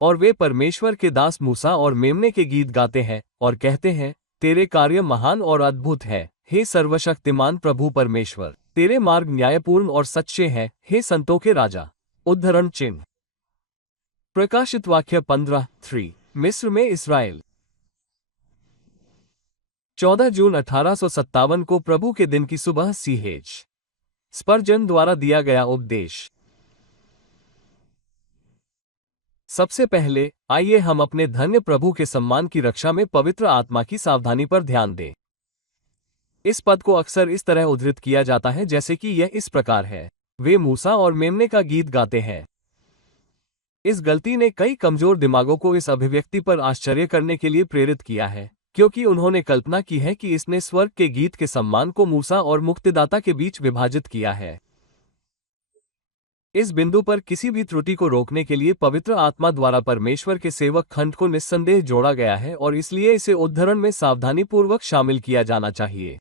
और वे परमेश्वर के दास मूसा और मेमने के गीत गाते हैं और कहते हैं, तेरे कार्य महान और अद्भुत है, हे सर्वशक्तिमान प्रभु परमेश्वर। तेरे मार्ग न्यायपूर्ण और सच्चे हैं, हे संतों के राजा। उद्धरण चिन्ह। प्रकाशित वाक्य 15:3। मिस्र में इसराइल। 14 जून 1857 को प्रभु के दिन की सुबह C.H. स्पर्जन द्वारा दिया गया उपदेश। सबसे पहले आइए हम अपने धन्य प्रभु के सम्मान की रक्षा में पवित्र आत्मा की सावधानी पर ध्यान दें। इस पद को अक्सर इस तरह उद्धृत किया जाता है जैसे कि यह इस प्रकार है, वे मूसा और मेमने का गीत गाते हैं। इस गलती ने कई कमजोर दिमागों को इस अभिव्यक्ति पर आश्चर्य करने के लिए प्रेरित किया है, क्योंकि उन्होंने कल्पना की है कि इसने स्वर्ग के गीत के सम्मान को मूसा और मुक्तिदाता के बीच विभाजित किया है। इस बिंदु पर किसी भी त्रुटि को रोकने के लिए पवित्र आत्मा द्वारा परमेश्वर के सेवक खंड को निस्संदेह जोड़ा गया है और इसलिए इसे उद्धरण में सावधानीपूर्वक शामिल किया जाना चाहिए।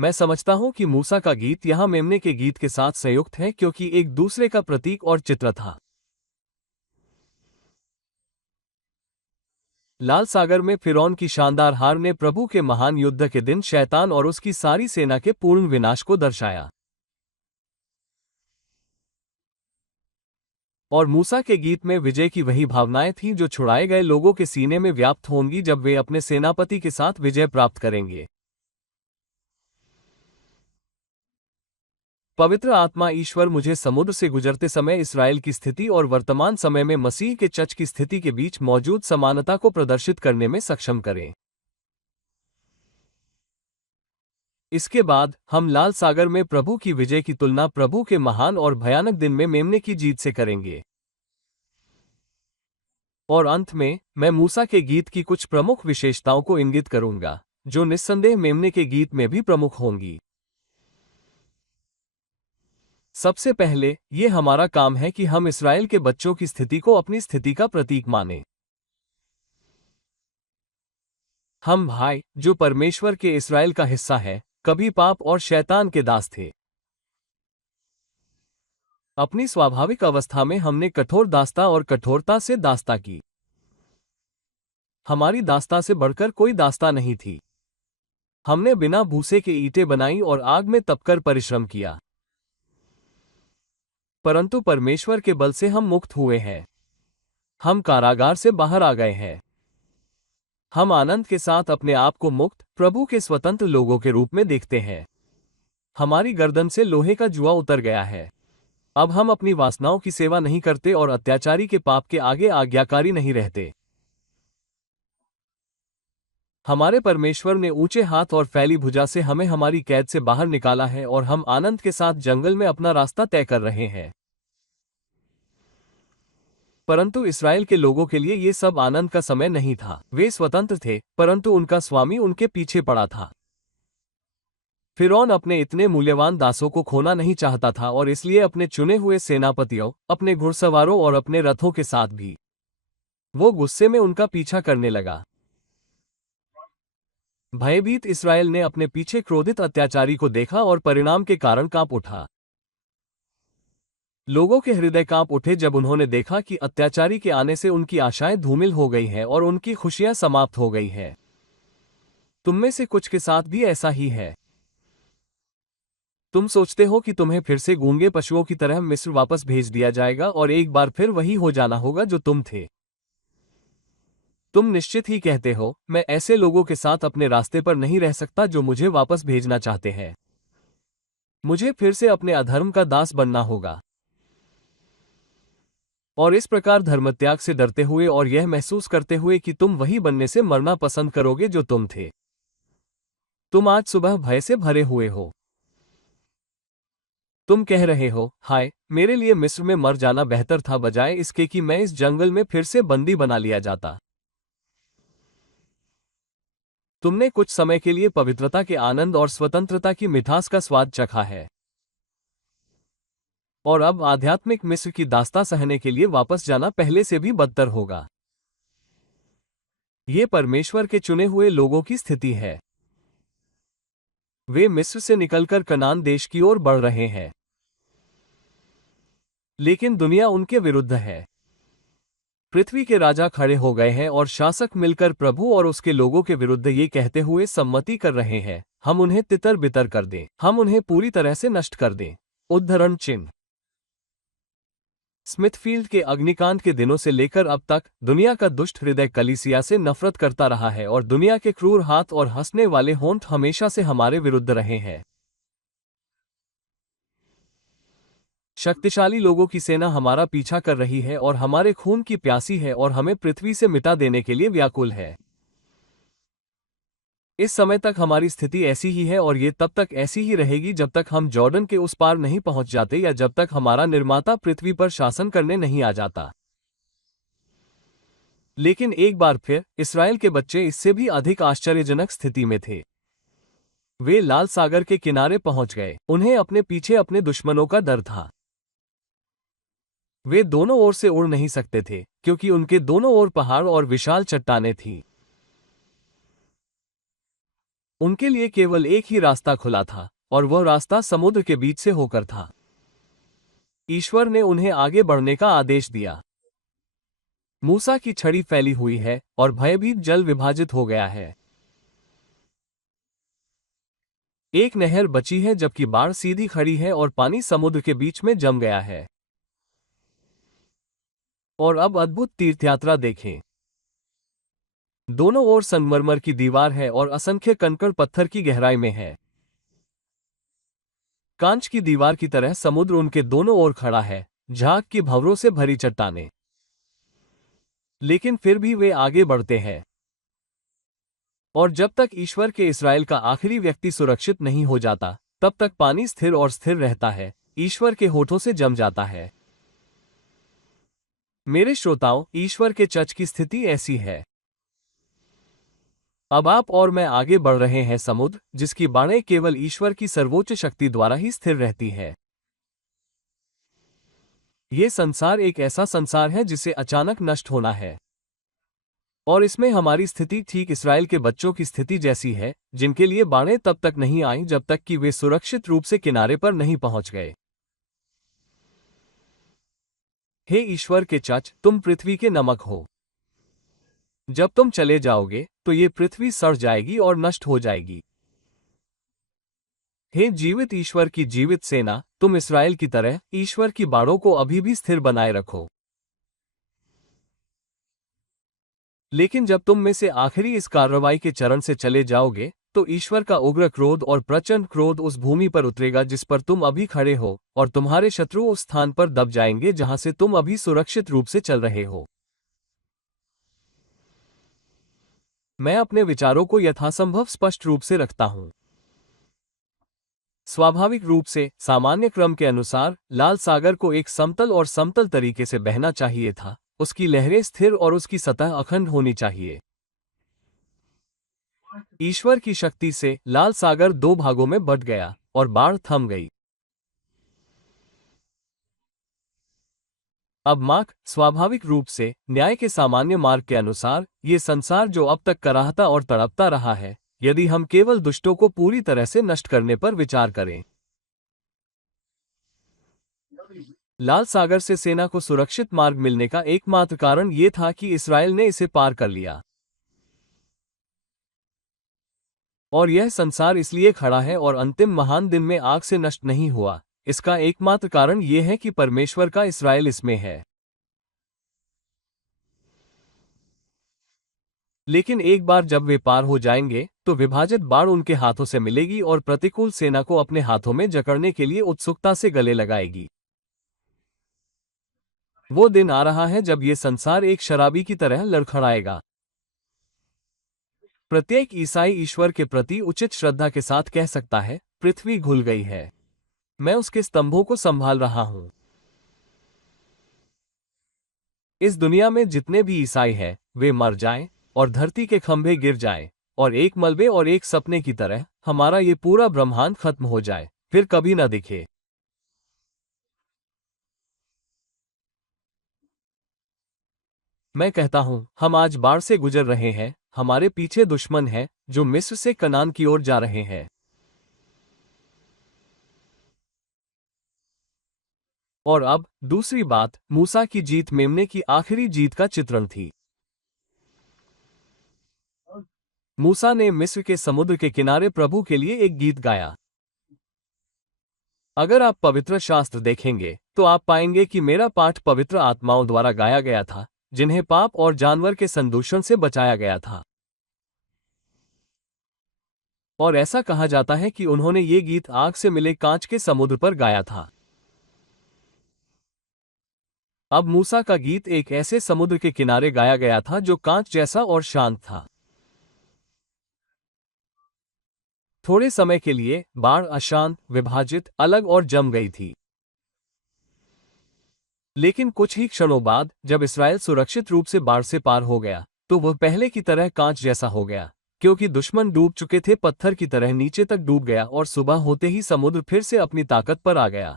मैं समझता हूं कि मूसा का गीत यहां मेमने के गीत के साथ संयुक्त है क्योंकि एक दूसरे का प्रतीक और चित्र था। लाल सागर में फिरौन की शानदार हार ने प्रभु के महान युद्ध के दिन शैतान और उसकी सारी सेना के पूर्ण विनाश को दर्शाया। और मूसा के गीत में विजय की वही भावनाएं थीं जो छुड़ाए गए लोगों के सीने में व्याप्त होंगी जब वे अपने सेनापति के साथ विजय प्राप्त करेंगे। पवित्र आत्मा ईश्वर मुझे समुद्र से गुजरते समय इसराइल की स्थिति और वर्तमान समय में मसीह के चर्च की स्थिति के बीच मौजूद समानता को प्रदर्शित करने में सक्षम करें। इसके बाद हम लाल सागर में प्रभु की विजय की तुलना प्रभु के महान और भयानक दिन में मेमने की जीत से करेंगे। और अंत में मैं मूसा के गीत की कुछ प्रमुख विशेषताओं को इंगित करूंगा, जो निस्संदेह मेमने के गीत में भी प्रमुख होंगी। सबसे पहले, ये हमारा काम है कि हम इसराइल के बच्चों की स्थिति को अपनी स्थिति का प्रतीक मानें। हम भाई, जो परमेश्वर के इसराइल का हिस्सा है, कभी पाप और शैतान के दास थे। अपनी स्वाभाविक अवस्था में हमने कठोर दासता और कठोरता से दासता की। हमारी दासता से बढ़कर कोई दासता नहीं थी। हमने बिना भूसे के ईंटें बनाई और आग में तपकर परिश्रम किया। परंतु परमेश्वर के बल से हम मुक्त हुए हैं। हम कारागार से बाहर आ गए हैं। हम आनंद के साथ अपने आप को मुक्त, प्रभु के स्वतंत्र लोगों के रूप में देखते हैं। हमारी गर्दन से लोहे का जुआ उतर गया है। अब हम अपनी वासनाओं की सेवा नहीं करते और अत्याचारी के पाप के आगे आज्ञाकारी नहीं रहते। हमारे परमेश्वर ने ऊंचे हाथ और फैली भुजा से हमें हमारी कैद से बाहर निकाला है और हम आनंद के साथ जंगल में अपना रास्ता तय कर रहे हैं। परंतु इसराइल के लोगों के लिए ये सब आनंद का समय नहीं था। वे स्वतंत्र थे, परंतु उनका स्वामी उनके पीछे पड़ा था। फिरौन अपने इतने मूल्यवान दासों को खोना नहीं चाहता था और इसलिए अपने चुने हुए सेनापतियों, अपने घुड़सवारों और अपने रथों के साथ भी वो गुस्से में उनका पीछा करने लगा। भयभीत इसराइल ने अपने पीछे क्रोधित अत्याचारी को देखा और परिणाम के कारण कांप उठा। लोगों के हृदय कांप उठे जब उन्होंने देखा कि अत्याचारी के आने से उनकी आशाएं धूमिल हो गई हैं और उनकी खुशियां समाप्त हो गई हैं। तुम में से कुछ के साथ भी ऐसा ही है। तुम सोचते हो कि तुम्हें फिर से गूंगे पशुओं की तरह मिस्र वापस भेज दिया जाएगा और एक बार फिर वही हो जाना होगा जो तुम थे। तुम निश्चित ही कहते हो, मैं ऐसे लोगों के साथ अपने रास्ते पर नहीं रह सकता जो मुझे वापस भेजना चाहते हैं। मुझे फिर से अपने अधर्म का दास बनना होगा। और इस प्रकार धर्मत्याग से डरते हुए और यह महसूस करते हुए कि तुम वही बनने से मरना पसंद करोगे जो तुम थे। तुम आज सुबह भय से भरे हुए हो। तुम कह रहे हो, हाय, मेरे लिए मिस्र में मर जाना बेहतर था बजाय इसके कि मैं इस जंगल में फिर से बंदी बना लिया जाता। तुमने कुछ समय के लिए पवित्रता के आनंद और स्वतंत्रता की मिठास का स्वाद चखा है और अब आध्यात्मिक मिस्र की दास्ता सहने के लिए वापस जाना पहले से भी बदतर होगा। ये परमेश्वर के चुने हुए लोगों की स्थिति है। वे मिस्र से निकलकर कनान देश की ओर बढ़ रहे हैं। लेकिन दुनिया उनके विरुद्ध है। पृथ्वी के राजा खड़े हो गए हैं और शासक मिलकर प्रभु और उसके लोगों के विरुद्ध ये कहते हुए सम्मति कर रहे हैं, हम उन्हें तितर बितर कर दें, हम उन्हें पूरी तरह से नष्ट कर दें। उद्धरण चिन्ह। स्मिथफील्ड के अग्निकांड के दिनों से लेकर अब तक दुनिया का दुष्ट हृदय कलीसिया से नफरत करता रहा है और दुनिया के क्रूर हाथ और हंसने वाले होंठ हमेशा से हमारे विरुद्ध रहे हैं। शक्तिशाली लोगों की सेना हमारा पीछा कर रही है और हमारे खून की प्यासी है और हमें पृथ्वी से मिटा देने के लिए व्याकुल है। इस समय तक हमारी स्थिति ऐसी ही है और ये तब तक ऐसी ही रहेगी जब तक हम जॉर्डन के उस पार नहीं पहुंच जाते या जब तक हमारा निर्माता पृथ्वी पर शासन करने नहीं आ जाता। लेकिन एक बार फिर इस्राएल के बच्चे इससे भी अधिक आश्चर्यजनक स्थिति में थे। वे लाल सागर के किनारे पहुंच गए। उन्हें अपने पीछे अपने दुश्मनों का डर था। वे दोनों ओर से उड़ नहीं सकते थे क्योंकि उनके दोनों ओर पहाड़ और विशाल चट्टानें थीं। उनके लिए केवल एक ही रास्ता खुला था और वह रास्ता समुद्र के बीच से होकर था। ईश्वर ने उन्हें आगे बढ़ने का आदेश दिया। मूसा की छड़ी फैली हुई है और भयभीत जल विभाजित हो गया है। एक नहर बची है जबकि बाढ़ सीधी खड़ी है और पानी समुद्र के बीच में जम गया है। और अब अद्भुत तीर्थयात्रा देखें। दोनों ओर संगमरमर की दीवार है और असंख्य कंकड़ पत्थर की गहराई में है। कांच की दीवार की तरह समुद्र उनके दोनों ओर खड़ा है, झाग की भंवरों से भरी चट्टानें। लेकिन फिर भी वे आगे बढ़ते हैं। और जब तक ईश्वर के इस्राएल का आखिरी व्यक्ति सुरक्षित नहीं हो जाता, तब तक पानी स्थिर और स्थिर रहता है, ईश्वर के होठों से जम जाता है। मेरे श्रोताओं, ईश्वर के चर्च की स्थिति ऐसी है। अब आप और मैं आगे बढ़ रहे हैं समुद्र, जिसकी बाड़ें केवल ईश्वर की सर्वोच्च शक्ति द्वारा ही स्थिर रहती है। ये संसार एक ऐसा संसार है जिसे अचानक नष्ट होना है। और इसमें हमारी स्थिति ठीक इस्राएल के बच्चों की स्थिति जैसी है, जिनके लिए बाड़ें तब तक नहीं आईं जब तक कि वे सुरक्षित रूप से किनारे पर नहीं पहुंच गए। हे ईश्वर के चर्च, तुम पृथ्वी के नमक हो। जब तुम चले जाओगे तो ये पृथ्वी सड़ जाएगी और नष्ट हो जाएगी। हे जीवित ईश्वर की जीवित सेना, तुम इस्राएल की तरह ईश्वर की बाड़ों को अभी भी स्थिर बनाए रखो। लेकिन जब तुम में से आखिरी इस कार्रवाई के चरण से चले जाओगे तो ईश्वर का उग्र क्रोध और प्रचंड क्रोध उस भूमि पर उतरेगा जिस पर तुम अभी खड़े हो, और तुम्हारे शत्रु उस स्थान पर दब जाएंगे जहां से तुम अभी सुरक्षित रूप से चल रहे हो। मैं अपने विचारों को यथासंभव स्पष्ट रूप से रखता हूं। स्वाभाविक रूप से सामान्य क्रम के अनुसार लाल सागर को एक समतल और समतल तरीके से बहना चाहिए था, उसकी लहरें स्थिर और उसकी सतह अखंड होनी चाहिए। ईश्वर की शक्ति से लाल सागर दो भागों में बंट गया और बाढ़ थम गई। अब मार्क स्वाभाविक रूप से न्याय के सामान्य मार्ग के अनुसार ये संसार जो अब तक कराहता और तड़पता रहा है, यदि हम केवल दुष्टों को पूरी तरह से नष्ट करने पर विचार करें। लाल सागर से सेना को सुरक्षित मार्ग मिलने का एकमात्र कारण ये था कि इस्राएल ने इसे पार कर लिया। और यह संसार इसलिए खड़ा है और अंतिम महान दिन में आग से नष्ट नहीं हुआ, इसका एकमात्र कारण यह है कि परमेश्वर का इस्राएल इसमें है। लेकिन एक बार जब वे पार हो जाएंगे तो विभाजित बाढ़ उनके हाथों से मिलेगी और प्रतिकूल सेना को अपने हाथों में जकड़ने के लिए उत्सुकता से गले लगाएगी। वो दिन आ रहा है जब ये संसार एक शराबी की तरह लड़खड़ाएगा। प्रत्येक ईसाई ईश्वर के प्रति उचित श्रद्धा के साथ कह सकता है, पृथ्वी घुल गई है, मैं उसके स्तंभों को संभाल रहा हूं। इस दुनिया में जितने भी ईसाई हैं, वे मर जाएं और धरती के खंभे गिर जाएं और एक मलबे और एक सपने की तरह हमारा ये पूरा ब्रह्मांड खत्म हो जाए, फिर कभी न दिखे। मैं कहता हूं, हम आज बाढ़ से गुजर रहे हैं, हमारे पीछे दुश्मन हैं जो मिस्र से कनान की ओर जा रहे हैं। और अब दूसरी बात, मूसा की जीत मेमने की आखिरी जीत का चित्रण थी। मूसा ने मिस्र के समुद्र के किनारे प्रभु के लिए एक गीत गाया। अगर आप पवित्र शास्त्र देखेंगे तो आप पाएंगे कि मेरा पाठ पवित्र आत्माओं द्वारा गाया गया था, जिन्हें पाप और जानवर के संदूषण से बचाया गया था। और ऐसा कहा जाता है कि उन्होंने ये गीत आग से मिले कांच के समुद्र पर गाया था। अब मूसा का गीत एक ऐसे समुद्र के किनारे गाया गया था जो कांच जैसा और शांत था। थोड़े समय के लिए बाढ़ अशांत, विभाजित, अलग और जम गई थी। लेकिन कुछ ही क्षणों बाद जब इस्राएल सुरक्षित रूप से बाढ़ से पार हो गया, तो वह पहले की तरह कांच जैसा हो गया, क्योंकि दुश्मन डूब चुके थे, पत्थर की तरह नीचे तक डूब गया और सुबह होते ही समुद्र फिर से अपनी ताकत पर आ गया।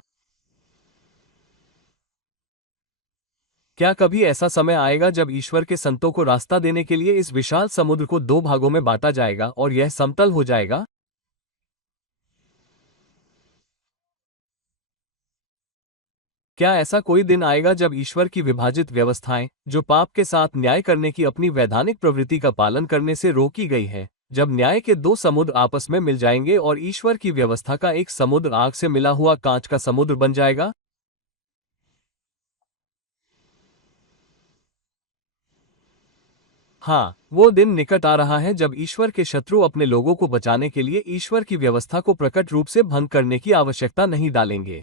क्या कभी ऐसा समय आएगा जब ईश्वर के संतों को रास्ता देने के लिए इस विशाल समुद्र को दो भागों में बांटा जाएगा और यह समतल हो जाएगा? क्या ऐसा कोई दिन आएगा जब ईश्वर की विभाजित व्यवस्थाएं, जो पाप के साथ न्याय करने की अपनी वैधानिक प्रवृत्ति का पालन करने से रोकी गई है, जब न्याय के दो समुद्र आपस में मिल जाएंगे और ईश्वर की व्यवस्था का एक समुद्र आग से मिला हुआ कांच का समुद्र बन जाएगा? हाँ, वो दिन निकट आ रहा है जब ईश्वर के शत्रु अपने लोगों को बचाने के लिए ईश्वर की व्यवस्था को प्रकट रूप से भंग करने की आवश्यकता नहीं डालेंगे।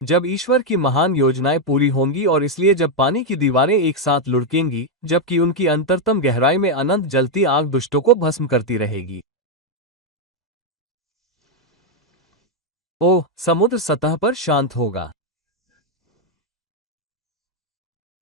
जब ईश्वर की महान योजनाएं पूरी होंगी और इसलिए जब पानी की दीवारें एक साथ लुढ़केंगी, जबकि उनकी अंतरतम गहराई में अनंत जलती आग दुष्टों को भस्म करती रहेगी। ओह, समुद्र सतह पर शांत होगा।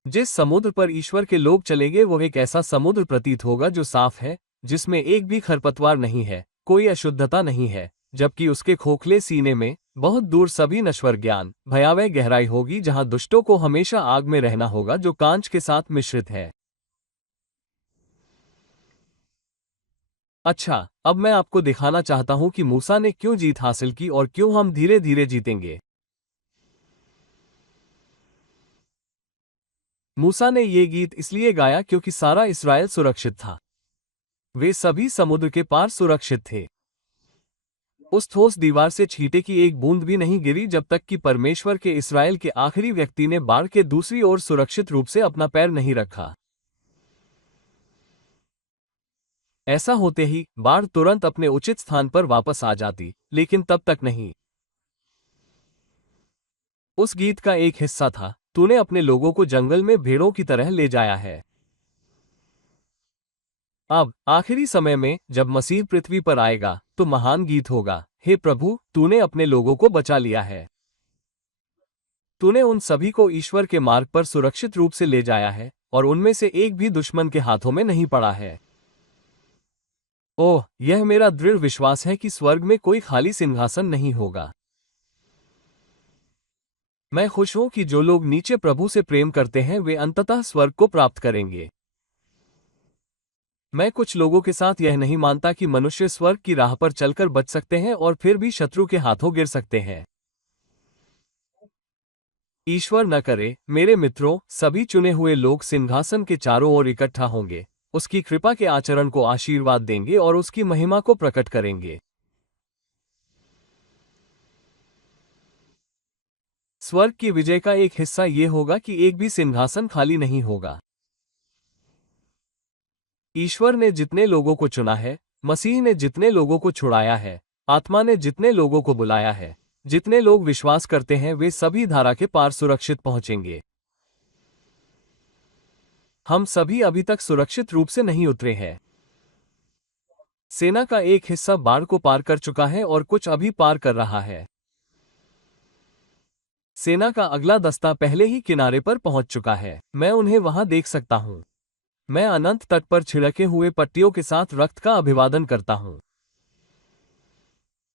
जिस समुद्र पर ईश्वर के लोग चलेंगे वो एक ऐसा समुद्र प्रतीत होगा जो साफ है, जिसमें एक भी खरपतवार नहीं है, कोई अशुद्धता नहीं है, जबकि उसके खोखले सीने में बहुत दूर सभी नश्वर ज्ञान, भयावह गहराई होगी जहां दुष्टों को हमेशा आग में रहना होगा जो कांच के साथ मिश्रित है। अच्छा, अब मैं आपको दिखाना चाहता हूं कि मूसा ने क्यों जीत हासिल की और क्यों हम धीरे धीरे जीतेंगे। मूसा ने ये गीत इसलिए गाया क्योंकि सारा इस्राएल सुरक्षित था। वे सभी समुद्र के पार सुरक्षित थे। उस ठोस दीवार से छींटे की एक बूंद भी नहीं गिरी जब तक कि परमेश्वर के इस्राएल के आखिरी व्यक्ति ने बाढ़ के दूसरी ओर सुरक्षित रूप से अपना पैर नहीं रखा। ऐसा होते ही बाढ़ तुरंत अपने उचित स्थान पर वापस आ जाती, लेकिन तब तक नहीं। उस गीत का एक हिस्सा था, तूने अपने लोगों को जंगल में भेड़ों की तरह ले जाया है। अब आखिरी समय में जब मसीह पृथ्वी पर आएगा तो महान गीत होगा, हे प्रभु, तूने अपने लोगों को बचा लिया है। तूने उन सभी को ईश्वर के मार्ग पर सुरक्षित रूप से ले जाया है और उनमें से एक भी दुश्मन के हाथों में नहीं पड़ा है। ओह, यह मेरा दृढ़ विश्वास है कि स्वर्ग में कोई खाली सिंहासन नहीं होगा। मैं खुश हूं कि जो लोग नीचे प्रभु से प्रेम करते हैं वे अंततः स्वर्ग को प्राप्त करेंगे। मैं कुछ लोगों के साथ यह नहीं मानता कि मनुष्य स्वर्ग की राह पर चलकर बच सकते हैं और फिर भी शत्रु के हाथों गिर सकते हैं। ईश्वर न करे, मेरे मित्रों, सभी चुने हुए लोग सिंहासन के चारों ओर इकट्ठा होंगे, उसकी कृपा के आचरण को आशीर्वाद देंगे और उसकी महिमा को प्रकट करेंगे। स्वर्ग की विजय का एक हिस्सा ये होगा कि एक भी सिंहासन खाली नहीं होगा। ईश्वर ने जितने लोगों को चुना है, मसीह ने जितने लोगों को छुड़ाया है, आत्मा ने जितने लोगों को बुलाया है, जितने लोग विश्वास करते हैं वे सभी धारा के पार सुरक्षित पहुंचेंगे। हम सभी अभी तक सुरक्षित रूप से नहीं उतरे हैं। सेना का एक हिस्सा बाढ़ को पार कर चुका है और कुछ अभी पार कर रहा है। सेना का अगला दस्ता पहले ही किनारे पर पहुंच चुका है, मैं उन्हें वहां देख सकता हूं। मैं अनंत तट पर छिड़के हुए पट्टियों के साथ रक्त का अभिवादन करता हूं।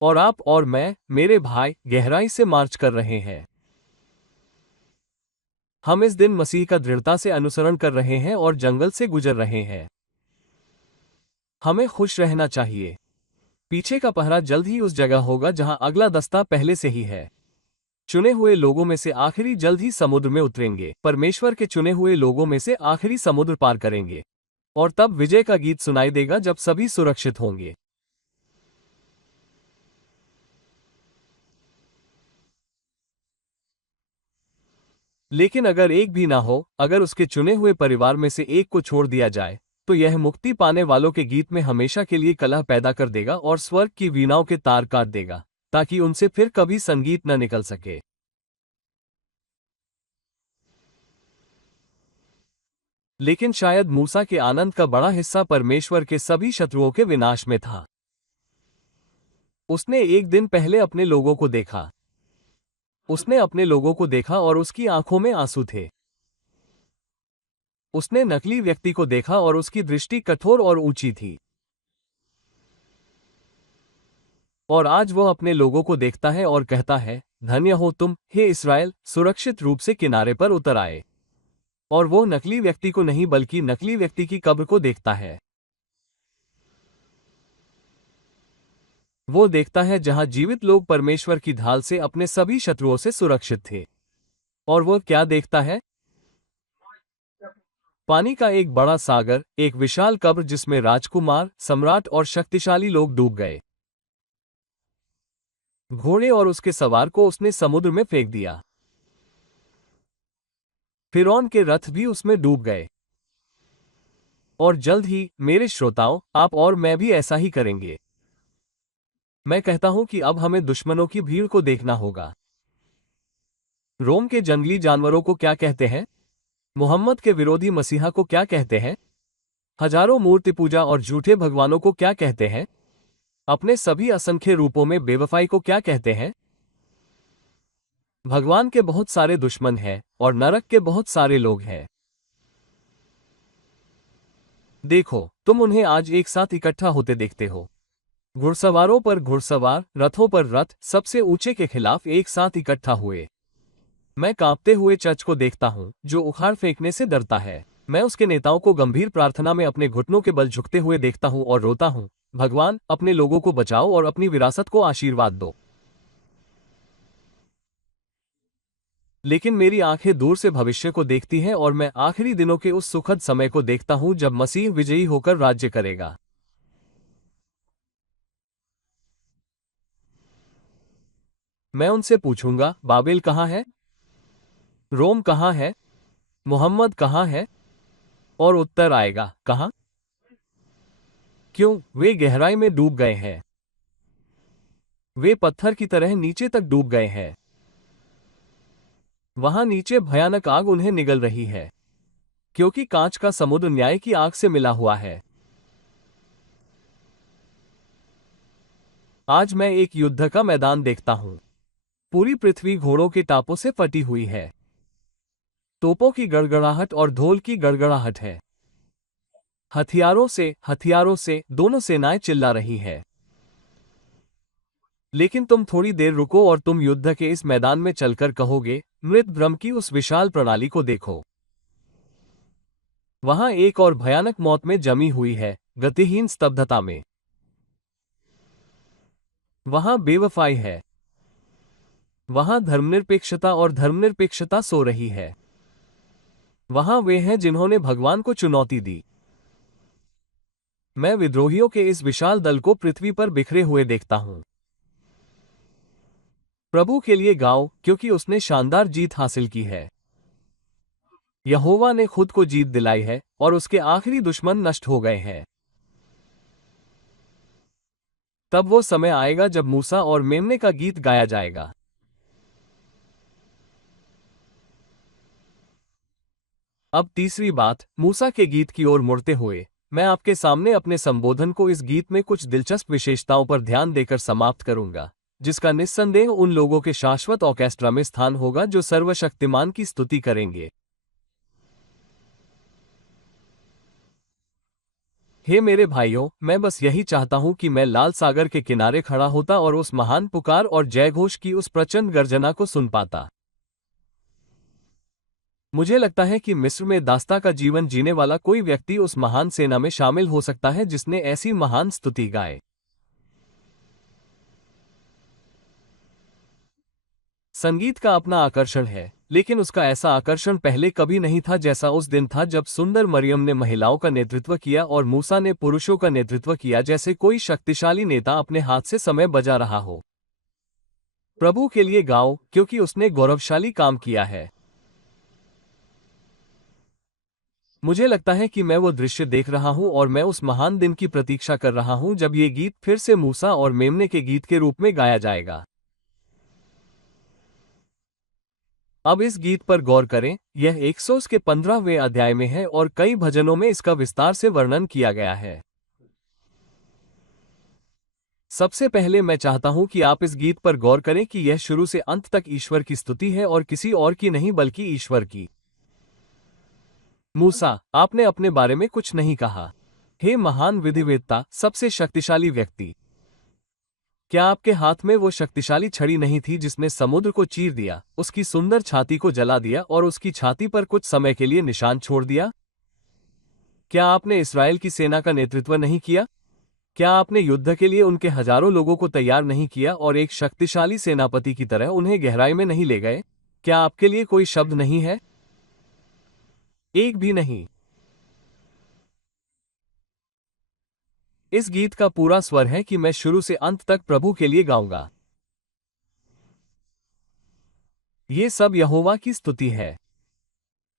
और आप और मैं, मेरे भाई, गहराई से मार्च कर रहे हैं। हम इस दिन मसीह का दृढ़ता से अनुसरण कर रहे हैं और जंगल से गुजर रहे हैं। हमें खुश रहना चाहिए। पीछे का पहरा जल्द ही उस जगह होगा जहां अगला दस्ता पहले से ही है। चुने हुए लोगों में से आखिरी जल्द ही समुद्र में उतरेंगे। परमेश्वर के चुने हुए लोगों में से आखिरी समुद्र पार करेंगे। और तब विजय का गीत सुनाई देगा जब सभी सुरक्षित होंगे। लेकिन अगर एक भी ना हो, अगर उसके चुने हुए परिवार में से एक को छोड़ दिया जाए, तो यह मुक्ति पाने वालों के गीत में हमेशा के लिए कलह पैदा कर देगा और स्वर्ग की वीणाओं के तार काट देगा, ताकि उनसे फिर कभी संगीत न निकल सके। लेकिन शायद मूसा के आनंद का बड़ा हिस्सा परमेश्वर के सभी शत्रुओं के विनाश में था। उसने एक दिन पहले अपने लोगों को देखा। उसने अपने लोगों को देखा और उसकी आंखों में आंसू थे। उसने नकली व्यक्ति को देखा और उसकी दृष्टि कठोर और ऊंची थी। और आज वह अपने लोगों को देखता है और कहता है, धन्य हो तुम, हे इस्राएल, सुरक्षित रूप से किनारे पर उतर आए। और वो नकली व्यक्ति को नहीं बल्कि नकली व्यक्ति की कब्र को देखता है। वो देखता है जहां जीवित लोग परमेश्वर की ढाल से अपने सभी शत्रुओं से सुरक्षित थे। और वो क्या देखता है? पानी का एक बड़ा सागर, एक विशाल कब्र जिसमें राजकुमार, सम्राट और शक्तिशाली लोग डूब गए। घोड़े और उसके सवार को उसने समुद्र में फेंक दिया। फिरौन के रथ भी उसमें डूब गए। और जल्द ही, मेरे श्रोताओं, आप और मैं भी ऐसा ही करेंगे। मैं कहता हूं कि अब हमें दुश्मनों की भीड़ को देखना होगा। रोम के जंगली जानवरों को क्या कहते हैं? मोहम्मद के विरोधी मसीहा को क्या कहते हैं? हजारों मूर्ति पूजा और झूठे भगवानों को क्या कहते हैं? अपने सभी असंख्य रूपों में बेवफाई को क्या कहते हैं? भगवान के बहुत सारे दुश्मन हैं और नरक के बहुत सारे लोग हैं। देखो, तुम उन्हें आज एक साथ इकट्ठा होते देखते हो। घुड़सवारों पर घुड़सवार, रथों पर रथ, सबसे ऊंचे के खिलाफ एक साथ इकट्ठा हुए। मैं कांपते हुए चर्च को देखता हूं, जो उखाड़ फेंकने से डरता है। मैं उसके नेताओं को गंभीर प्रार्थना में अपने घुटनों के बल झुकते हुए देखता हूं और रोता हूं, भगवान, अपने लोगों को बचाओ और अपनी विरासत को आशीर्वाद दो। लेकिन मेरी आंखें दूर से भविष्य को देखती हैं और मैं आखिरी दिनों के उस सुखद समय को देखता हूं जब मसीह विजयी होकर राज्य करेगा। मैं उनसे पूछूंगा, बाबेल कहाँ है? रोम कहाँ है? मोहम्मद कहाँ है? और उत्तर आएगा, कहाँ? क्यों? वे गहराई में डूब गए हैं। वे पत्थर की तरह नीचे तक डूब गए हैं। वहां नीचे भयानक आग उन्हें निगल रही है, क्योंकि कांच का समुद्र न्याय की आग से मिला हुआ है। आज मैं एक युद्ध का मैदान देखता हूं। पूरी पृथ्वी घोड़ों के टापों से फटी हुई है। तोपों की गड़गड़ाहट और ढोल की गड़गड़ाहट है। हथियारों से दोनों सेनाएं चिल्ला रही है। लेकिन तुम थोड़ी देर रुको और तुम युद्ध के इस मैदान में चलकर कहोगे, मृत ब्रह्म की उस विशाल प्रणाली को देखो। वहां एक और भयानक मौत में जमी हुई है, गतिहीन स्तब्धता में। वहां बेवफाई है। वहां धर्मनिरपेक्षता और धर्मनिरपेक्षता सो रही है। वहां वे हैं जिन्होंने भगवान को चुनौती दी। मैं विद्रोहियों के इस विशाल दल को पृथ्वी पर बिखरे हुए देखता हूं। प्रभु के लिए गाओ, क्योंकि उसने शानदार जीत हासिल की है। यहोवा ने खुद को जीत दिलाई है और उसके आखिरी दुश्मन नष्ट हो गए हैं। तब वो समय आएगा जब मूसा और मेमने का गीत गाया जाएगा। अब तीसरी बात, मूसा के गीत की ओर मुड़ते हुए, मैं आपके सामने अपने संबोधन को इस गीत में कुछ दिलचस्प विशेषताओं पर ध्यान देकर समाप्त करूंगा, जिसका निस्संदेह उन लोगों के शाश्वत ऑर्केस्ट्रा में स्थान होगा जो सर्वशक्तिमान की स्तुति करेंगे। हे मेरे भाइयों, मैं बस यही चाहता हूं कि मैं लाल सागर के किनारे खड़ा होता और उस महान पुकार और जयघोष की उस प्रचंड गर्जना को सुन पाता। मुझे लगता है कि मिस्र में दास्ता का जीवन जीने वाला कोई व्यक्ति उस महान सेना में शामिल हो सकता है जिसने ऐसी महान स्तुति गाए। संगीत का अपना आकर्षण है, लेकिन उसका ऐसा आकर्षण पहले कभी नहीं था जैसा उस दिन था जब सुंदर मरियम ने महिलाओं का नेतृत्व किया और मूसा ने पुरुषों का नेतृत्व किया, जैसे कोई शक्तिशाली नेता अपने हाथ से समय बजा रहा हो। प्रभु के लिए गाओ, क्योंकि उसने गौरवशाली काम किया है। मुझे लगता है कि मैं वो दृश्य देख रहा हूं और मैं उस महान दिन की प्रतीक्षा कर रहा हूं जब ये गीत फिर से मूसा और मेमने के गीत के रूप में गाया जाएगा। अब इस गीत पर गौर करें, यह एक्सोस के 15वें अध्याय में है और कई भजनों में इसका विस्तार से वर्णन किया गया है। सबसे पहले मैं चाहता हूं कि आप इस गीत पर गौर करें कि यह शुरू से अंत तक ईश्वर की स्तुति है और किसी और की नहीं बल्कि ईश्वर की। मूसा, आपने अपने बारे में कुछ नहीं कहा। हे महान विधिवेत्ता, सबसे शक्तिशाली व्यक्ति, क्या आपके हाथ में वो शक्तिशाली छड़ी नहीं थी जिसने समुद्र को चीर दिया, उसकी सुंदर छाती को जला दिया और उसकी छाती पर कुछ समय के लिए निशान छोड़ दिया? क्या आपने इस्राएल की सेना का नेतृत्व नहीं किया? क्या आपने युद्ध के लिए उनके हजारों लोगों को तैयार नहीं किया और एक शक्तिशाली सेनापति की तरह उन्हें गहराई में नहीं ले गए? क्या आपके लिए कोई शब्द नहीं है? एक भी नहीं। इस गीत का पूरा स्वर है कि मैं शुरू से अंत तक प्रभु के लिए गाऊंगा। ये सब यहोवा की स्तुति है।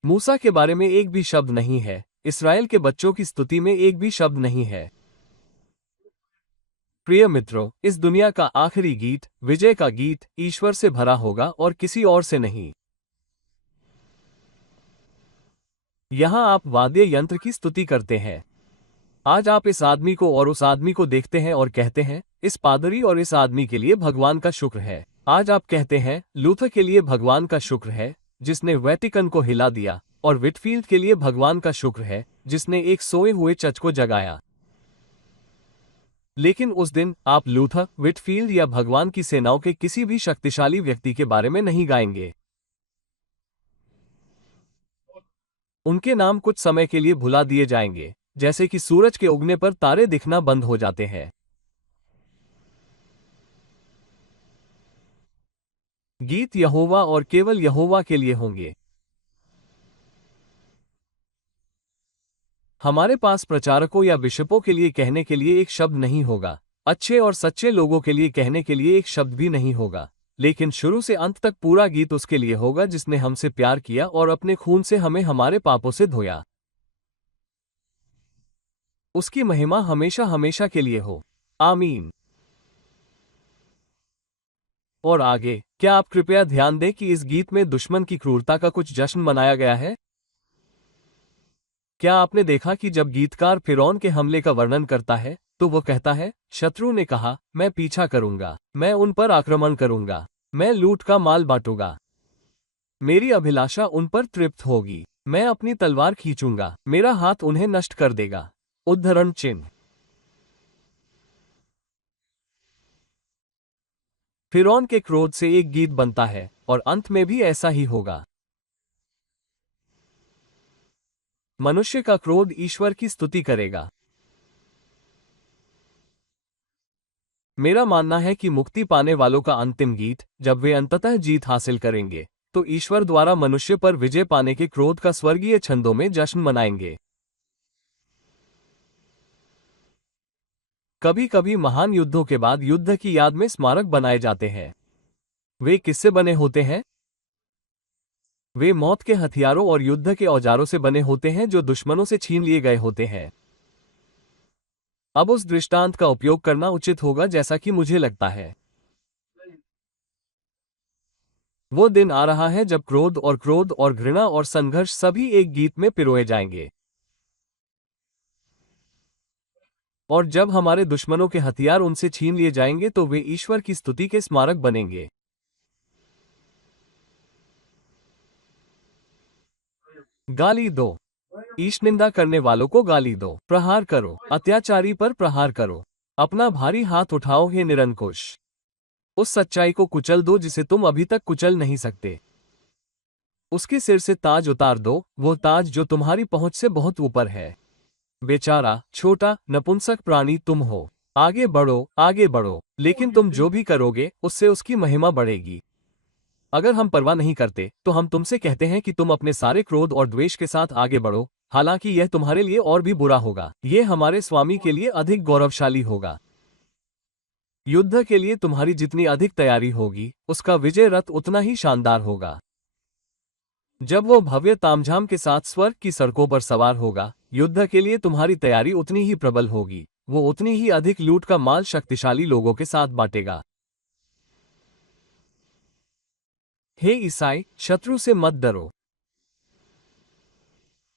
मूसा के बारे में एक भी शब्द नहीं है, इस्राएल के बच्चों की स्तुति में एक भी शब्द नहीं है। प्रिय मित्रों, इस दुनिया का आखिरी गीत, विजय का गीत, ईश्वर से भरा होगा और किसी और से नहीं। यहां आप वाद्य यंत्र की स्तुति करते हैं। आज आप इस आदमी को और उस आदमी को देखते हैं और कहते हैं, इस पादरी और इस आदमी के लिए भगवान का शुक्र है। आज आप कहते हैं, लूथर के लिए भगवान का शुक्र है जिसने वेटिकन को हिला दिया, और विटफील्ड के लिए भगवान का शुक्र है जिसने एक सोए हुए चर्च को जगाया। लेकिन उस दिन आप लूथर, विटफील्ड या भगवान की सेनाओं के किसी भी शक्तिशाली व्यक्ति के बारे में नहीं गाएंगे। उनके नाम कुछ समय के लिए भुला दिए जाएंगे, जैसे कि सूरज के उगने पर तारे दिखना बंद हो जाते हैं। गीत यहोवा और केवल यहोवा के लिए होंगे। हमारे पास प्रचारकों या बिशपों के लिए कहने के लिए एक शब्द नहीं होगा, अच्छे और सच्चे लोगों के लिए कहने के लिए एक शब्द भी नहीं होगा, लेकिन शुरू से अंत तक पूरा गीत उसके लिए होगा जिसने हमसे प्यार किया और अपने खून से हमें हमारे पापों से धोया। उसकी महिमा हमेशा हमेशा के लिए हो। आमीन। और आगे, क्या आप कृपया ध्यान दें कि इस गीत में दुश्मन की क्रूरता का कुछ जश्न मनाया गया है? क्या आपने देखा कि जब गीतकार फिरौन के हमले का वर्णन करता है, तो वो कहता है, शत्रु ने कहा, मैं पीछा करूंगा, मैं उन पर आक्रमण करूंगा, मैं लूट का माल बांटूंगा, मेरी अभिलाषा उन पर तृप्त होगी, मैं अपनी तलवार खींचूंगा, मेरा हाथ उन्हें नष्ट कर देगा। उद्धरण चिन्ह। फिरौन के क्रोध से एक गीत बनता है और अंत में भी ऐसा ही होगा। मनुष्य का क्रोध ईश्वर की स्तुति करेगा। मेरा मानना है कि मुक्ति पाने वालों का अंतिम गीत, जब वे अंततः जीत हासिल करेंगे, तो ईश्वर द्वारा मनुष्य पर विजय पाने के क्रोध का स्वर्गीय छंदों में जश्न मनाएंगे। कभी कभी महान युद्धों के बाद युद्ध की याद में स्मारक बनाए जाते हैं। वे किससे बने होते हैं? वे मौत के हथियारों और युद्ध के औजारों से बने होते हैं जो दुश्मनों से छीन लिए गए होते हैं। अब उस दृष्टांत का उपयोग करना उचित होगा जैसा कि मुझे लगता है। वो दिन आ रहा है जब क्रोध और घृणा और संघर्ष सभी एक गीत में पिरोए जाएंगे। और जब हमारे दुश्मनों के हथियार उनसे छीन लिए जाएंगे तो वे ईश्वर की स्तुति के स्मारक बनेंगे। गाली दो। ईश निंदा करने वालों को गाली दो। प्रहार करो, अत्याचारी पर प्रहार करो। अपना भारी हाथ उठाओ हे निरंकुश। उस सच्चाई को कुचल दो जिसे तुम अभी तक कुचल नहीं सकते। उसके सिर से ताज उतार दो, वो ताज जो तुम्हारी पहुंच से बहुत ऊपर है। बेचारा, छोटा, नपुंसक प्राणी तुम हो। आगे बढ़ो, लेकिन तुम जो भी करोगे, उससे उसकी महिमा बढ़ेगी। अगर हम परवाह नहीं करते तो हम तुमसे कहते हैं कि तुम अपने सारे क्रोध और द्वेष के साथ आगे बढ़ो, हालांकि यह तुम्हारे लिए और भी बुरा होगा। यह हमारे स्वामी के लिए अधिक गौरवशाली होगा। युद्ध के लिए तुम्हारी जितनी अधिक तैयारी होगी, उसका विजय रथ उतना ही शानदार होगा। जब वो भव्य तामझाम के साथ स्वर्ग की सड़कों पर सवार होगा, युद्ध के लिए तुम्हारी तैयारी उतनी ही प्रबल होगी। वो उतनी ही अधिक लूट का माल शक्तिशाली लोगों के साथ बांटेगा। हे ईसाई, शत्रु से मत डरो।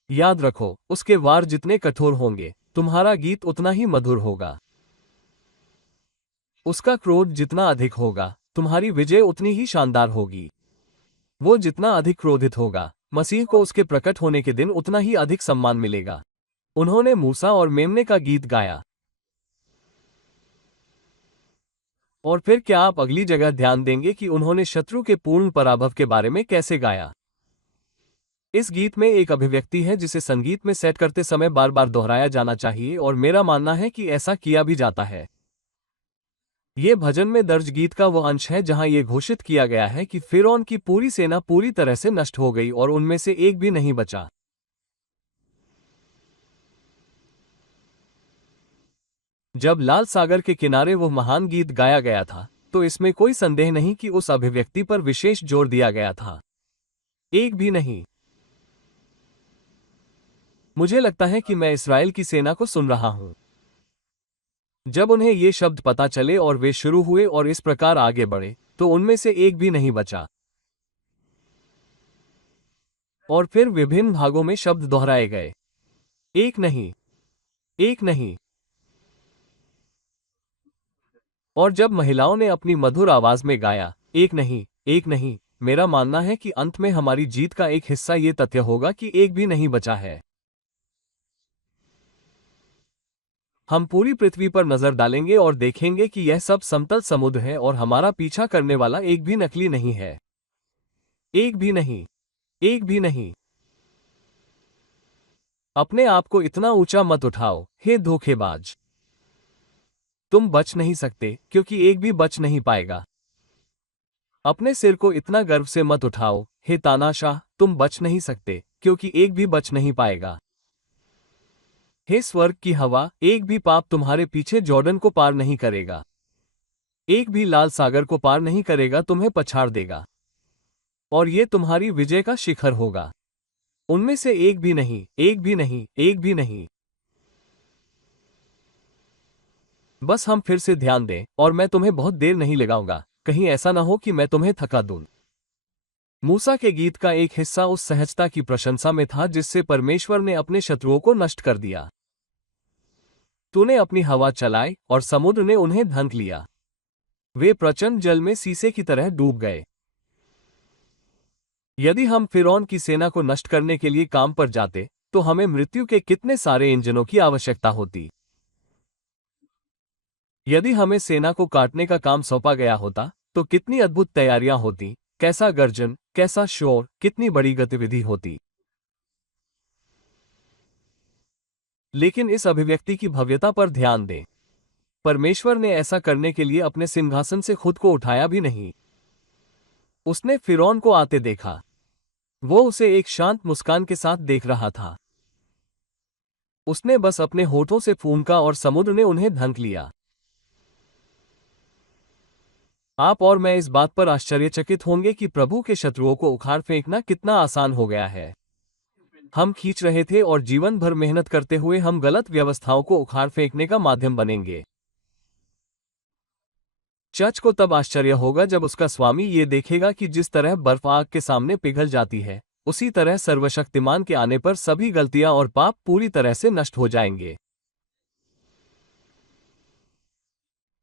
याद रखो, उसके वार जितने कठोर होंगे, तुम्हारा गीत उतना ही मधुर होगा। उसका क्रोध जितना अधिक होगा, तुम्हारी विजय उतनी ही शानदार होगी। वो जितना अधिक क्रोधित होगा, मसीह को उसके प्रकट होने के दिन उतना ही अधिक सम्मान मिलेगा। उन्होंने मूसा और मेमने का गीत गाया। और फिर क्या आप अगली जगह ध्यान देंगे कि उन्होंने शत्रु के पूर्ण पराभव के बारे में कैसे गाया? इस गीत में एक अभिव्यक्ति है जिसे संगीत में सेट करते समय बार बार दोहराया जाना चाहिए, और मेरा मानना है कि ऐसा किया भी जाता है। ये भजन में दर्ज गीत का वो अंश है जहां ये घोषित किया गया है कि फिरौन की पूरी सेना पूरी तरह से नष्ट हो गई और उनमें से एक भी नहीं बचा। जब लाल सागर के किनारे वो महान गीत गाया गया था, तो इसमें कोई संदेह नहीं कि उस अभिव्यक्ति पर विशेष जोर दिया गया था। एक भी नहीं। मुझे लगता है कि मैं इस्राएल की सेना को सुन रहा हूं। जब उन्हें ये शब्द पता चले और वे शुरू हुए और इस प्रकार आगे बढ़े, तो उनमें से एक भी नहीं बचा। और फिर विभिन्न भागों में शब्द दोहराए गए। एक नहीं, एक नहीं। और जब महिलाओं ने अपनी मधुर आवाज में गाया, एक नहीं, एक नहीं, मेरा मानना है कि अंत में हमारी जीत का एक हिस्सा ये तथ्य होगा कि एक भी नहीं बचा है। हम पूरी पृथ्वी पर नजर डालेंगे और देखेंगे कि यह सब समतल समुद्र है और हमारा पीछा करने वाला एक भी नकली नहीं है। एक भी नहीं, एक भी नहीं। अपने आप को इतना ऊंचा मत उठाओ, हे धोखेबाज। तुम बच नहीं सकते, क्योंकि एक भी बच नहीं पाएगा। अपने सिर को इतना गर्व से मत उठाओ, हे तानाशाह, तुम बच नहीं सकते, क्योंकि एक भी बच नहीं पाएगा। हे स्वर्ग की हवा, एक भी पाप तुम्हारे पीछे जॉर्डन को पार नहीं करेगा। एक भी लाल सागर को पार नहीं करेगा, तुम्हें पछाड़ देगा। और ये तुम्हारी विजय का शिखर होगा। उनमें से एक भी नहीं, एक भी नहीं, एक भी नहीं। बस हम फिर से ध्यान दें, और मैं तुम्हें बहुत देर नहीं लगाऊंगा, कहीं ऐसा ना हो कि मैं तुम्हें थका दूं। मूसा के गीत का एक हिस्सा उस सहजता की प्रशंसा में था जिससे परमेश्वर ने अपने शत्रुओं को नष्ट कर दिया। तूने अपनी हवा चलाई और समुद्र ने उन्हें ढंक लिया। वे प्रचंड जल में सीसे की तरह डूब गए। यदि हम फिरौन की सेना को नष्ट करने के लिए काम पर जाते, तो हमें मृत्यु के कितने सारे इंजनों की आवश्यकता होती। यदि हमें सेना को काटने का काम सौंपा गया होता, तो कितनी अद्भुत तैयारियां होती, कैसा गर्जन, कैसा शोर, कितनी बड़ी गतिविधि होती। लेकिन इस अभिव्यक्ति की भव्यता पर ध्यान दें। परमेश्वर ने ऐसा करने के लिए अपने सिंहासन से खुद को उठाया भी नहीं। उसने फिरौन को आते देखा। वो उसे एक शांत मुस्कान के साथ देख रहा था। उसने बस अपने होठों से फूंका और समुद्र ने उन्हें ढंक लिया। आप और मैं इस बात पर आश्चर्यचकित होंगे कि प्रभु के शत्रुओं को उखाड़ फेंकना कितना आसान हो गया है। हम खींच रहे थे और जीवन भर मेहनत करते हुए हम गलत व्यवस्थाओं को उखाड़ फेंकने का माध्यम बनेंगे। चर्च को तब आश्चर्य होगा जब उसका स्वामी ये देखेगा कि जिस तरह बर्फ आग के सामने पिघल जाती है, उसी तरह सर्वशक्तिमान के आने पर सभी गलतियां और पाप पूरी तरह से नष्ट हो जाएंगे।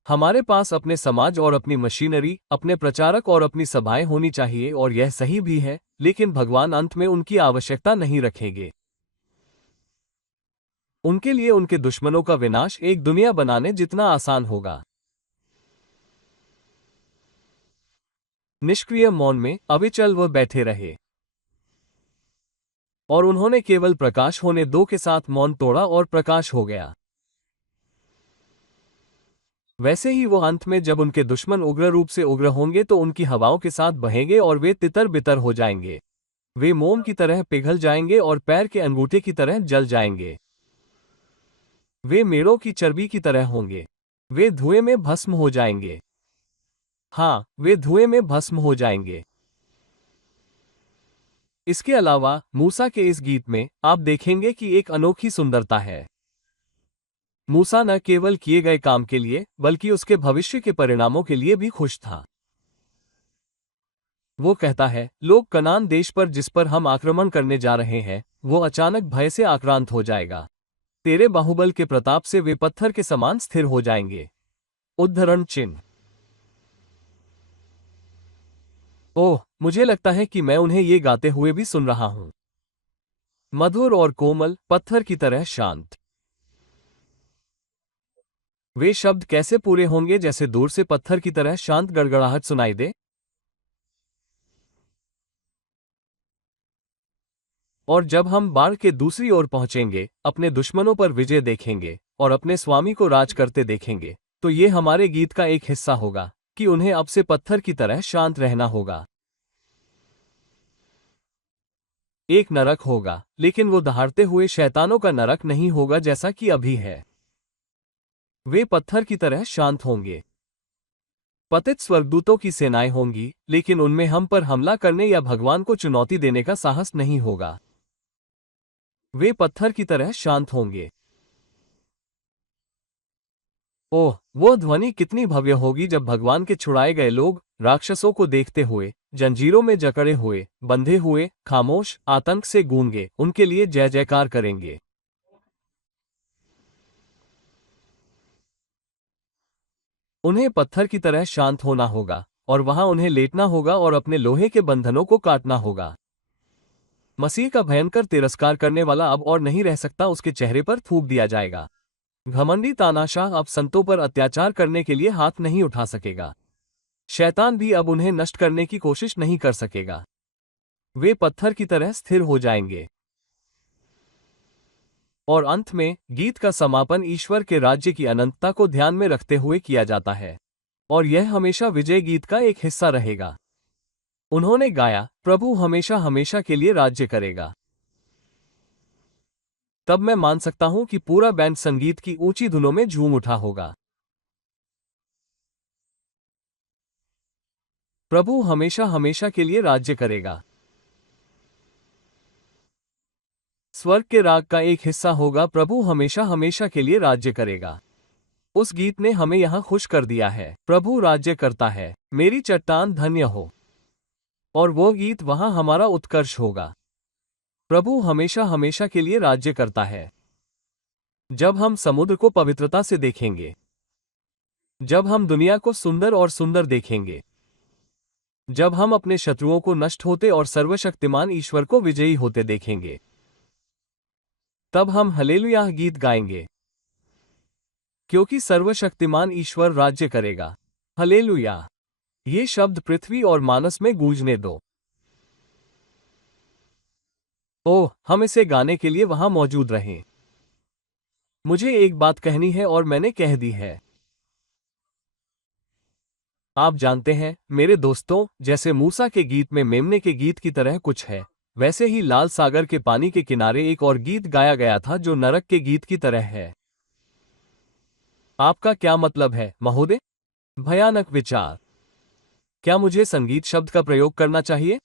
हमारे पास अपने समाज और अपनी मशीनरी, अपने प्रचारक और अपनी सभाएं होनी चाहिए, और यह सही भी है, लेकिन भगवान अंत में उनकी आवश्यकता नहीं रखेंगे। उनके लिए उनके दुश्मनों का विनाश एक दुनिया बनाने जितना आसान होगा। निष्क्रिय मौन में अविचल वह बैठे रहे, और उन्होंने केवल प्रकाश होने दो के साथ मौन तोड़ा और प्रकाश हो गया। वैसे ही वो अंत में जब उनके दुश्मन उग्र रूप से उग्र होंगे तो उनकी हवाओं के साथ बहेंगे और वे तितर बितर हो जाएंगे। वे मोम की तरह पिघल जाएंगे और पैर के अंगूठे की तरह जल जाएंगे। वे मेढ़ों की चर्बी की तरह होंगे। वे धुएं में भस्म हो जाएंगे। हाँ, वे धुएं में भस्म हो जाएंगे। इसके अलावा मूसा के इस गीत में आप देखेंगे कि एक अनोखी सुंदरता है। मूसा न केवल किए गए काम के लिए बल्कि उसके भविष्य के परिणामों के लिए भी खुश था। वो कहता है, लोग कनान देश पर जिस पर हम आक्रमण करने जा रहे हैं वो अचानक भय से आक्रांत हो जाएगा। तेरे बाहुबल के प्रताप से वे पत्थर के समान स्थिर हो जाएंगे। उद्धरण चिन्ह। ओह, मुझे लगता है कि मैं उन्हें ये गाते हुए भी सुन रहा हूं। मधुर और कोमल, पत्थर की तरह शांत। वे शब्द कैसे पूरे होंगे जैसे दूर से पत्थर की तरह शांत गड़गड़ाहट सुनाई दे। और जब हम बाढ़ के दूसरी ओर पहुंचेंगे, अपने दुश्मनों पर विजय देखेंगे और अपने स्वामी को राज करते देखेंगे, तो ये हमारे गीत का एक हिस्सा होगा कि उन्हें अब से पत्थर की तरह शांत रहना होगा। एक नरक होगा, लेकिन वो दहाड़ते हुए शैतानों का नरक नहीं होगा जैसा कि अभी है। वे पत्थर की तरह शांत होंगे। पतित स्वर्गदूतों की सेनाएं होंगी, लेकिन उनमें हम पर हमला करने या भगवान को चुनौती देने का साहस नहीं होगा। वे पत्थर की तरह शांत होंगे। ओह, वो ध्वनि कितनी भव्य होगी जब भगवान के छुड़ाए गए लोग राक्षसों को देखते हुए, जंजीरों में जकड़े हुए, बंधे हुए, खामोश, आतंक से गूंगे उनके लिए जय जयकार करेंगे। उन्हें पत्थर की तरह शांत होना होगा और वहां उन्हें लेटना होगा और अपने लोहे के बंधनों को काटना होगा। मसीह का भयंकर तिरस्कार करने वाला अब और नहीं रह सकता, उसके चेहरे पर थूक दिया जाएगा। घमंडी तानाशाह अब संतों पर अत्याचार करने के लिए हाथ नहीं उठा सकेगा। शैतान भी अब उन्हें नष्ट करने की कोशिश नहीं कर सकेगा। वे पत्थर की तरह स्थिर हो जाएंगे। और अंत में गीत का समापन ईश्वर के राज्य की अनंतता को ध्यान में रखते हुए किया जाता है, और यह हमेशा विजय गीत का एक हिस्सा रहेगा। उन्होंने गाया, प्रभु हमेशा हमेशा के लिए राज्य करेगा। तब मैं मान सकता हूं कि पूरा बैंड संगीत की ऊंची धुनों में झूम उठा होगा। प्रभु हमेशा हमेशा के लिए राज्य करेगा। स्वर्ग के राग का एक हिस्सा होगा, प्रभु हमेशा हमेशा के लिए राज्य करेगा। उस गीत ने हमें यहां खुश कर दिया है, प्रभु राज्य करता है, मेरी चट्टान धन्य हो। और वो गीत वहां हमारा उत्कर्ष होगा। प्रभु हमेशा हमेशा के लिए राज्य करता है। जब हम समुद्र को पवित्रता से देखेंगे, जब हम दुनिया को सुंदर और सुंदर देखेंगे, जब हम अपने शत्रुओं को नष्ट होते और सर्वशक्तिमान ईश्वर को विजयी होते देखेंगे, तब हम हल्लेलुयाह गीत गाएंगे, क्योंकि सर्वशक्तिमान ईश्वर राज्य करेगा। हल्लेलुयाह। ये शब्द पृथ्वी और मानस में गूंजने दो। ओह, हम इसे गाने के लिए वहां मौजूद रहें। मुझे एक बात कहनी है और मैंने कह दी है। आप जानते हैं मेरे दोस्तों, जैसे मूसा के गीत में मेमने के गीत की तरह कुछ है, वैसे ही लाल सागर के पानी के किनारे एक और गीत गाया गया था जो नरक के गीत की तरह है। आपका क्या मतलब है, महोदय? भयानक विचार। क्या मुझे संगीत शब्द का प्रयोग करना चाहिए?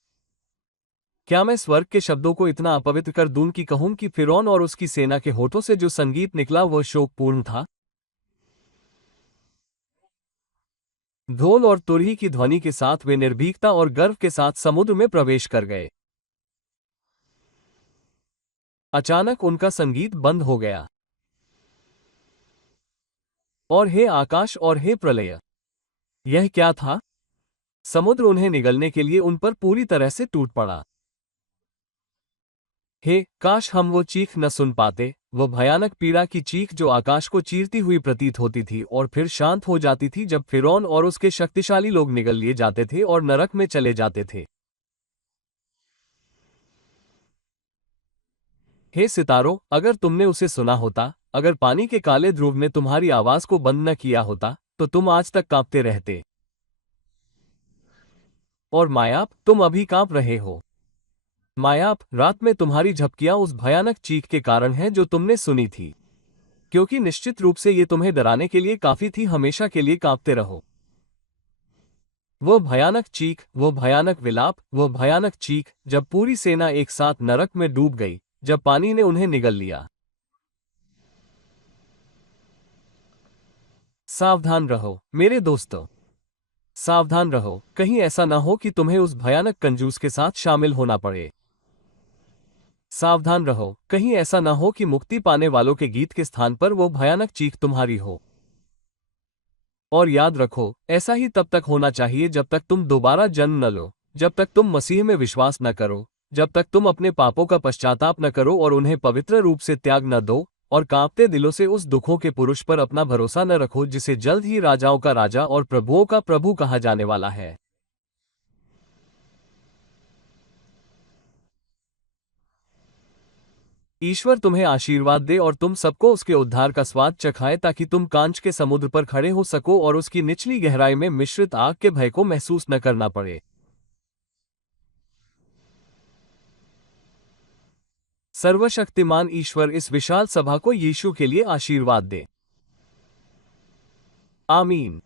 क्या मैं स्वर्ग के शब्दों को इतना अपवित्र कर दूं कि कहूं कि फिरौन और उसकी सेना के होठों से जो संगीत निकला वह शोकपूर्ण था? ढोल और तुरही की ध्वनि के साथ वे निर्भीकता और गर्व के साथ समुद्र में प्रवेश कर गए। अचानक उनका संगीत बंद हो गया। और हे आकाश और हे प्रलय! यह क्या था? समुद्र उन्हें निगलने के लिए उन पर पूरी तरह से टूट पड़ा। हे काश हम वो चीख न सुन पाते, वो भयानक पीड़ा की चीख जो आकाश को चीरती हुई प्रतीत होती थी और फिर शांत हो जाती थी जब फिरौन और उसके शक्तिशाली लोग निगल लिए जाते थे और नरक में चले जाते थे। हे सितारों, अगर तुमने उसे सुना होता, अगर पानी के काले ध्रुव ने तुम्हारी आवाज को बंद न किया होता, तो तुम आज तक कांपते रहते। और मायाप, तुम अभी कांप रहे हो। मायाप, रात में तुम्हारी झपकियां उस भयानक चीख के कारण हैं जो तुमने सुनी थी, क्योंकि निश्चित रूप से ये तुम्हें डराने के लिए काफी थी। हमेशा के लिए कांपते रहो। वो भयानक चीख, वो भयानक विलाप, वो भयानक चीख, जब पूरी सेना एक साथ नरक में डूब गई, जब पानी ने उन्हें निगल लिया। सावधान रहो मेरे दोस्तों, सावधान रहो, कहीं ऐसा ना हो कि तुम्हें उस भयानक कंजूस के साथ शामिल होना पड़े। सावधान रहो, कहीं ऐसा ना हो कि मुक्ति पाने वालों के गीत के स्थान पर वो भयानक चीख तुम्हारी हो। और याद रखो, ऐसा ही तब तक होना चाहिए जब तक तुम दोबारा जन्म न लो, जब तक तुम मसीह में विश्वास न करो, जब तक तुम अपने पापों का पश्चाताप न करो और उन्हें पवित्र रूप से त्याग न दो, और कांपते दिलों से उस दुखों के पुरुष पर अपना भरोसा न रखो जिसे जल्द ही राजाओं का राजा और प्रभुओं का प्रभु कहा जाने वाला है। ईश्वर तुम्हें आशीर्वाद दे और तुम सबको उसके उद्धार का स्वाद चखाए ताकि तुम कांच के समुद्र पर खड़े हो सको और उसकी निचली गहराई में मिश्रित आग के भय को महसूस न करना पड़े। सर्वशक्तिमान ईश्वर इस विशाल सभा को यीशु के लिए आशीर्वाद दे। आमीन।